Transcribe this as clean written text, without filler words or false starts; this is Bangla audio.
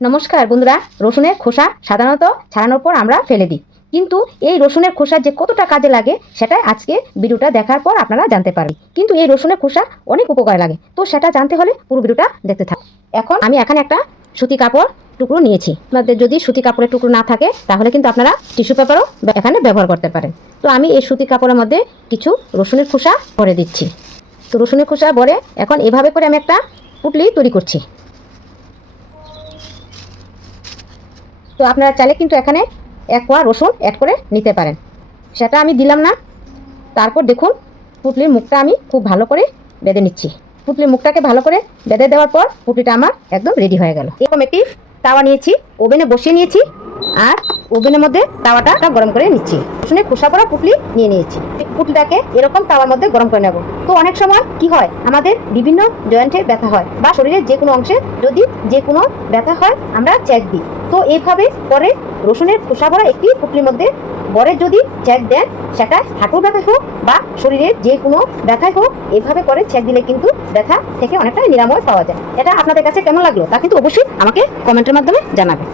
নমস্কার বন্ধুরা, রসুনের খোসা সাধারণত ছাড়ানোর পর আমরা ফেলে দিই, কিন্তু এই রসুনের খোসা যে কতটা কাজে লাগে সেটা আজকে ভিডিওটা দেখার পর আপনারা জানতে পারবেন। কিন্তু এই রসুনের খোসা অনেক উপকার লাগে, তো সেটা জানতে হলে পুরো ভিডিওটা দেখতে থাকুন। এখন আমি এখানে একটা সুতি কাপড় টুকরো নিয়েছি। আপনাদের যদি সুতি কাপড়ের টুকরো না থাকে তাহলে কিন্তু আপনারা টিস্যু পেপারও এখানে ব্যবহার করতে পারেন। তো আমি এই সুতি কাপড়ের মধ্যে কিছু রসুনের খোসা ভরে দিচ্ছি। তো রসুনের খোসা ভরে এখন এভাবে করে আমি একটা পুটলি তৈরি করছি। তো আপনারা চাইলে কিন্তু এখানে 1 কোয়া রসুন অ্যাড করে নিতে পারেন, সেটা আমি দিলাম না। তারপর দেখুন পুটলির মুখটা আমি খুব ভালো করে বেঁধে নিচ্ছি। পুটলির মুখটাকে ভালো করে বেঁধে দেওয়ার পর পুটলিটা আমার একদম রেডি হয়ে গেল। এরকম একটি তাওয়া নিয়েছি, ওভেনে বসিয়ে নিয়েছি, আর ওভেনের মধ্যে তাওয়াটা গরম করে নিচ্ছি। রসুনের খোসা পড়া পুটলি নিয়ে নিয়েছি। পুটলিটাকে এরকম তাওয়ার মধ্যে গরম করে নেব। তো অনেক সময় কি হয়, আমাদের বিভিন্ন জয়েন্টে ব্যথা হয় বা শরীরের যে কোনো অংশে যদি যে কোনো ব্যথা হয় আমরা চেক দিই। তো এইভাবে পরে রসুনের খোসা ভরা একটি পুটলির মধ্যে বরে যদি চেক দেন, সেটা হাঁটুর ব্যথা হোক বা শরীরের যে কোনো ব্যথায় হোক, এভাবে করে চেক দিলে কিন্তু ব্যথা থেকে অনেকটা নিরাময় পাওয়া যায়। এটা আপনাদের কাছে কেমন লাগলো তা কিন্তু অবশ্যই আমাকে কমেন্টের মাধ্যমে জানাবেন।